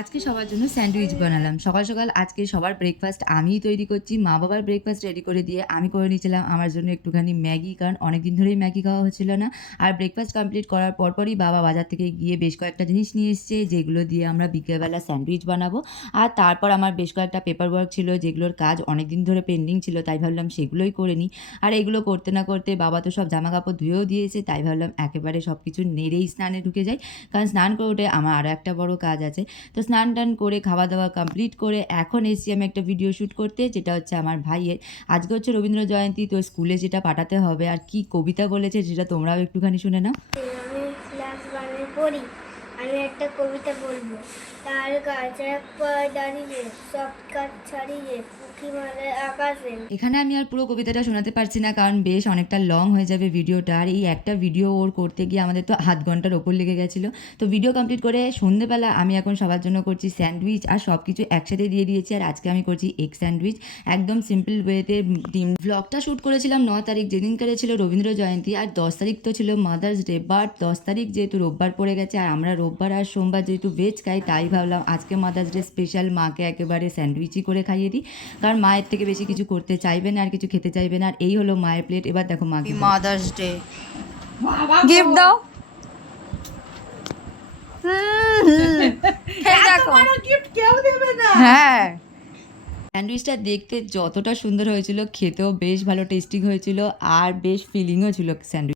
আজকে সবার জন্য স্যান্ডউইচ বানালাম। সকাল সকাল আজকে সবার ব্রেকফাস্ট আমিই তৈরি করছি। মা বাবার ব্রেকফাস্ট রেডি করে দিয়ে আমি করে নিয়েছিলাম আমার জন্য একটুখানি ম্যাগি, কারণ অনেকদিন ধরেই ম্যাগি খাওয়া হচ্ছিল না। আর ব্রেকফাস্ট কমপ্লিট করার পরপরই বাবা বাজার থেকে গিয়ে বেশ কয়েকটা জিনিস নিয়ে এসছে, যেগুলো দিয়ে আমরা বিকেলবেলা স্যান্ডউইচ বানাবো। আর তারপর আমার বেশ কয়েকটা পেপার ওয়ার্ক ছিল, যেগুলোর কাজ অনেকদিন ধরে পেন্ডিং ছিল, তাই ভাবলাম সেগুলোই করে নিই। আর এগুলো করতে না করতে বাবা তো সব জামাকাপড় ধুয়েও দিয়েছে, তাই ভাবলাম একেবারে সব কিছু নেড়েই স্নানে ঢুকে যাই, কারণ স্নান করে উঠে আমার আরও একটা বড় কাজ আছে। তো স্নান টান করে খাওয়া দাওয়া কমপ্লিট করে এখন এসেছি আমি একটা ভিডিও শ্যুট করতে, যেটা হচ্ছে আমার ভাইয়ের। আজকে হচ্ছে রবীন্দ্র জয়ন্তী, তো স্কুলে যেটা পাঠাতে হবে আর কি কবিতা বলেছে সেটা তোমরাও একটুখানি শুনে নাও। আমি ক্লাস 1-এ পড়ি। আমি একটা কবিতা বলবো। তার গাছে দাঁড়িয়ে সব কাজ ছাড়িয়ে উঁকি মারে আকাশে। এখানে আমি আর পুরো কবিতাটা শোনাতে পারছি না, কারণ বেশ অনেকটা লং হয়ে যাবে ভিডিওটা। আর এই একটা ভিডিও ওর করতে গিয়ে আমাদের তো আধ ঘন্টার ওপর লেগে গেছিলো। তো ভিডিও কমপ্লিট করে সন্ধ্যেবেলা আমি এখন সবার জন্য করছি স্যান্ডউইচ, আর সব কিছু একসাথে দিয়ে দিয়েছি। আর আজকে আমি করছি এগ স্যান্ডউইচ, একদম সিম্পল ওয়েতে। ডিম ব্লগটা শ্যুট করেছিলাম 9 তারিখ, যেদিনকারে ছিল রবীন্দ্র জয়ন্তী, আর 10 তারিখ তো ছিল মাদার্স ডে। বাট 10 তারিখ যেহেতু রোববার পড়ে গেছে, আর আমরা রোববার আর সোমবার যেহেতু ভেজ খাই, তাই ভাবলাম আজকে মাদার্স ডে স্পেশাল মাকে একেবারে স্যান্ডউইচই করে খাইয়ে দিই, কারণ মায়ের থেকে বেশি কিছু করতে চাইবে না আর কিছু খেতে চাইবে না। আর এই হলো মায়ের প্লেট। এবার দেখো মাকে মাদার্স ডে গিফট দাও। হ্যাঁ, স্যান্ডউইচটা দেখতে যতটা সুন্দর হয়েছিল, খেতেও বেশ ভালো টেস্টিং হয়েছিল, আর বেশ ফিলিংও ছিল স্যান্ডউইচ।